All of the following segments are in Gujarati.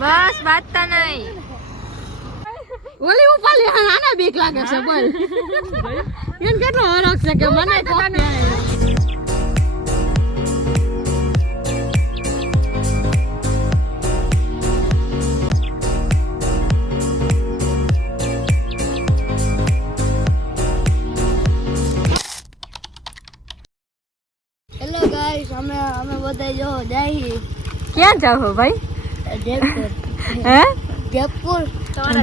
બસ વાતતા નહીં. ઓલી ઉપાલી નાના બીક લાગે છે બોલ. એને કેટલો હરખ છે કે મને કોને. હેલો ગાઈસ, અમે બધા જો જાય. ક્યાં જાવ ભાઈ? જયપુર. હે જયપુર.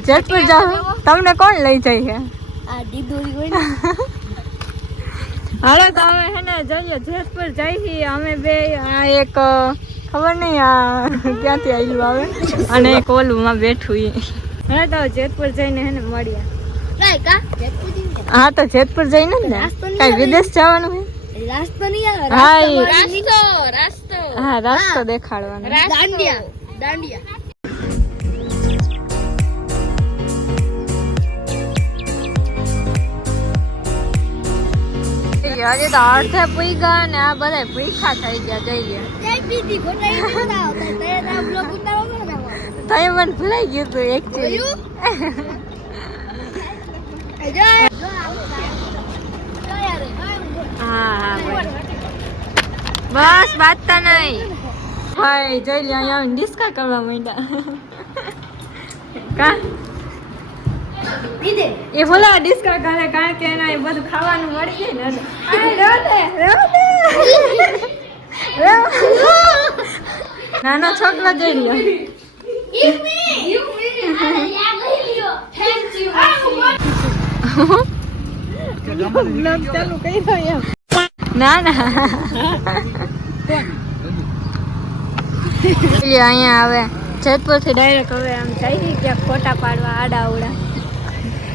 જયપુર જાવ? તમને કોણ લઈ જાય છે? આ દીદુરી હોય ને. હાલો તો હવે હે ને જઈએ જેતપુર જઈએ અમે બે. આ એક ખબર નહીં આ ક્યાંથી આવ્યું આવે અને એક ઓલું માં બેઠું એ. હવે તો જેતપુર જઈને હે ને મળીએ. કાઈ કા જયપુર જઈને. હા તો જેતપુર જઈને જ ને કઈ વિદેશ જવાનું છે? રાસ્તો નહીં આવે. હા રાસ્તો. હા રાસ્તો દેખાડવાનો. દાંડિયા. હજી તો અડધે પૂગ્યા ને આ બધા ભૂખા થઈ ગયા. જઈએ જય પીધી ફોટા ઈ બોલાવો તો આ બ્લોગ ઉતારવાનો ને. તઈ મને ભૂલાઈ ગયું તું એકચ્યુઅલી. હા બસ વાતતા નહીં. ભાઈ જઈ લે અહીંયા ડિસ્કા કરવા માંડ્યા. કા એ બોલા ડિસ્કા કરે કારણ કે એના એ બધું ખાવાનું મળી જાય ને. નાનો છોકરો જઈ રહ્યો. ના અહીંયા આવે જેતપુર થી ડાયરેક્ટ હવે આમ જઈ ક્યાંક ફોટા પાડવા આડા અવડા.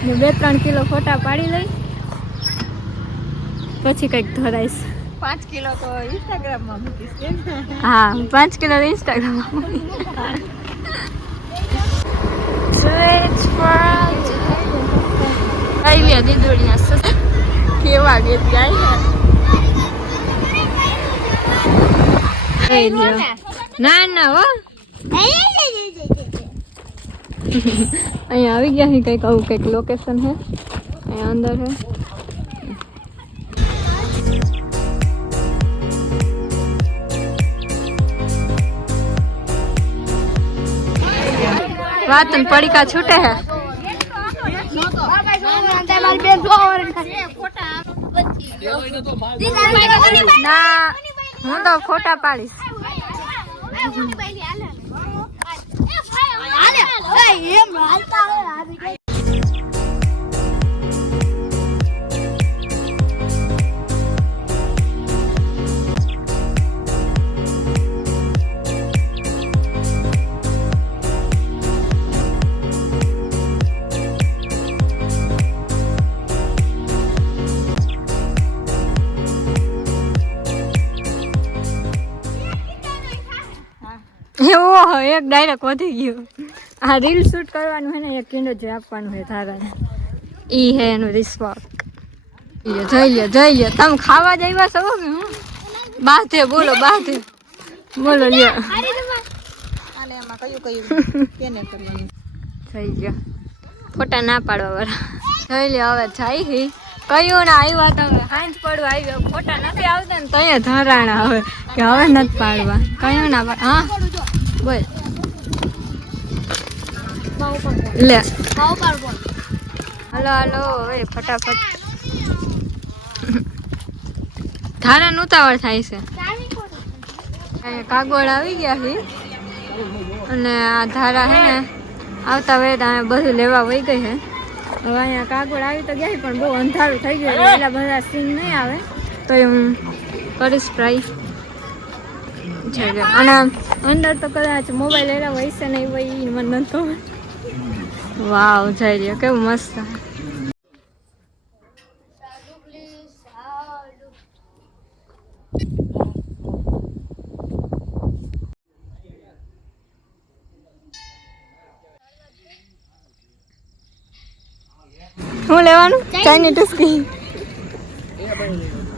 2-3 કિલો ફોટા પાડી લઈ પછી કઈક ધરાઈશ. 5 કિલો તો ઇન્સ્ટાગ્રામ માં મૂકીશ કે. હા 5 કિલો ઇન્સ્ટાગ્રામ માં. કેવા ગીત ગાય ના હો. અહીંયા આવી ગયા છે કઈક આવું કઈક લોકેશન હે અહીંયા અંદર હે. વાત પડીકા છૂટે હે. ના હું તો ફોટા પાડીશ. એવો એક ડાયરેક્ટ વધી ગયો. આ રીલ શૂટ કરવાનું હે ને એક કિંડો જે આપવાનું હે થારાને ઈ હે એનું રિસ્પોક. જઈ લે તમે ખાવા જ આવ્યા છો કે હું બાધે બોલો લ્યો. અને એમાં કયું કેને કરવાનું થઈ ગયો ફોટા ના પાડવા વાળા. જઈ લે હવે જાય કયું ને આવ્યા તમે હાંજ પડવા આવ્યો ફોટા નથી આવતા ને તો અહીંયા ધરાણા હવે કે હવે નથી પાડવા કયું ના પાડ. હા બોલ લે હાલો હવે ફટાફટ ધારા ઉતાવળ થાય છે. કાગોળ આવી ગયા છે અને આ ધારા હે ને આવતા વેત બધું લેવા વહી ગઈ છે. હવે અહીંયા કાગોળ આવી તો ગયા પણ બહુ અંધારું થઈ ગયું એટલા બધા સીન નહીં આવે તો હું કરીશ ટ્રાય. અને અંદર તો કદાચ મોબાઈલ એલા હોય છે નહીં હોય મને નથી ખબર. વાવ જઈ રહ્યો કેવું મસ્ત. શું લેવાનું? ચાઇની ટુસ્કી.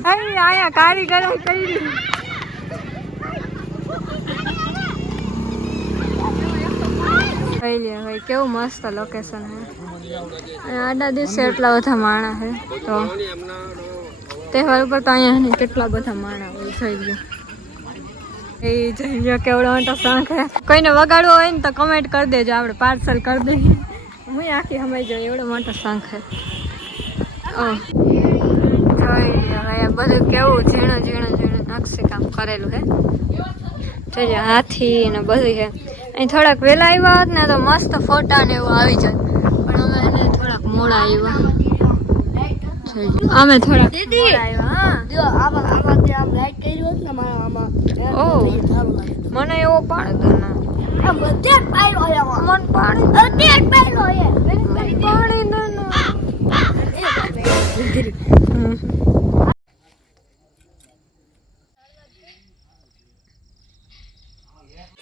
અહીંયા કારીગરો કરી જોઈ લે ભાઈ કેવું મસ્ત લોકેશન છે. આડા દિવસે એટલા બધા માણા છે તો તહેવાર ઉપર તો અહીંયા કેટલા બધા માણા હોય. જોઈ લે એ જોઈ લો કેવડો મોટો શંખ છે. કોઈને વગાડવો હોય ને તો કમેન્ટ કરી દેજો, આપણે પાર્સલ કરી દઈએ. હું આખી સમય જોઈ એવડો મોટો શંખ છે. જોઈ લો બધું કેવું ઝીણું નકશી કામ કરેલું છે. જોઈ હાથી ને બધું છે. અહીં થોડાક વહેલા આવ્યા હોત ને તો મસ્ત ફોટા ને એવું આવી જાય, પણ અમે એને થોડાક મોડા આવ્યા. અમે થોડાક મોડા આવ્યા. જો આમાં તે આમ લાઈટ કર્યું હોત ને આમાં ઓહ મને એવો પાડતો ના આ બધે પાડ્યો હોય આમાં. મન પાડે બધે પાડ્યો હોય. પાડે ના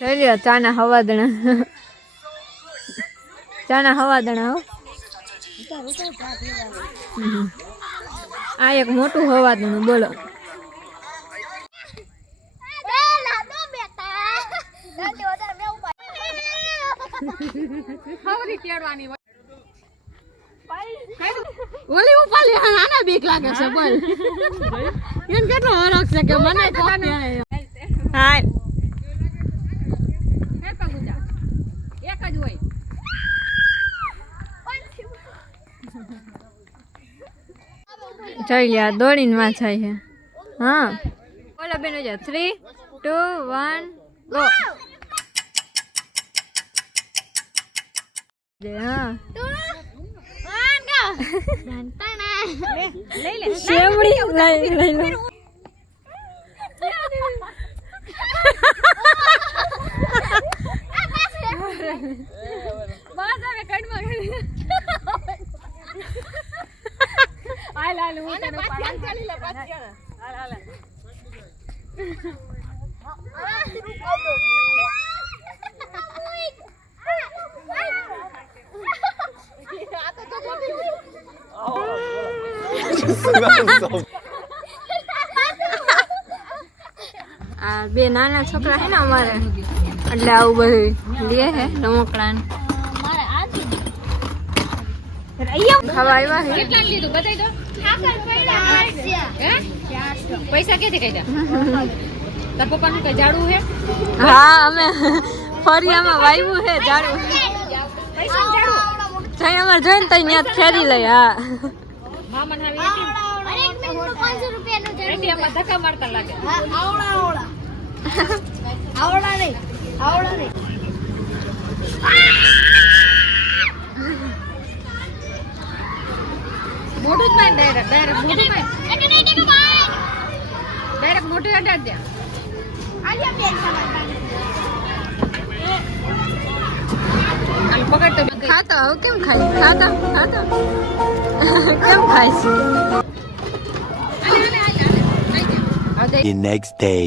જોઈ લ્યો ચાના હવાદણા હો. આ એક મોટું હવાદણું બોલો. ઓલી ઉપાલી આના બીક લાગે છે બોલ. એને કેટલો હરખ છે કે મને હાય એક જ હોય. જોઈ લે દોડીને માં જાય છે. હા બોલો બેન 3, 2, 1 ગો. હા શેમડી લઈ લો. આ બે નાના છોકરા છે ને અમારે એટલે આવું બધું લે છે રમકડા ને ખાવા આવ્યા છે. કેટલા લીધું બતાવી દો. પૈસા ક્યાંથી કાઢ્યા? તાર પપ્પાનું કઈ ઝાડું છે? હા અમે ફરિયામાં વાવ્યું છે ઝાડું. પૈસા ઝાડું જઈ અમારે જોઈને તો અહીંયા ખેરી લઈ. હા મામા આવી એટીએમમાં ધક્કા મારતા લાગે. આવડા નહીં. મોઢું જ માર ડાયરેક્ટ મોઢું માર ડાયરેક્ટ મોઢું અડાડ દે. આમ પકડ તો ખાતો હવે કેમ ખાય? ખાતો કેમ ખાય છે? The next day.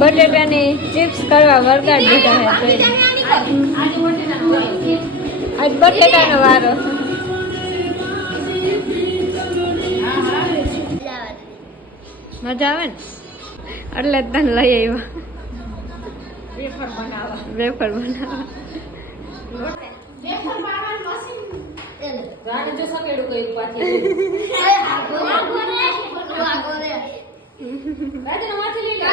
બટેટાની ચિપ્સ કરવા વરગાડ દીધા છે. આજ બટેટાનો વારો. મજા આવે ને એટલે જ તને લઈ આવ્યા વેફર બનાવવા. જો સકેડું કઈ પાછી રાતનો વાંચી લઈ લે.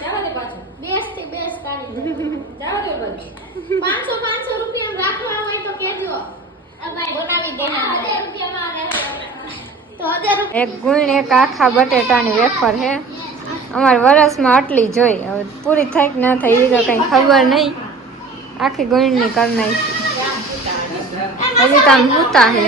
જાવા દે પાછું. બેસ્ટ કાઢી જાવા દે બસ. 500 રૂપિયા રાખવા હોય તો કેજો. બનાવી દે. 1000 રૂપિયામાં રહે તો 1000 એક ગુણ એક આખા બટેટાની વેફર છે. અમારે વરસમાં આટલી જોઈ, હવે પૂરી થાય કે ના થાય એ તો કઈ ખબર નહીં. આખી ગુણની કરી નાખી. હજી તો આમ હુતા છે.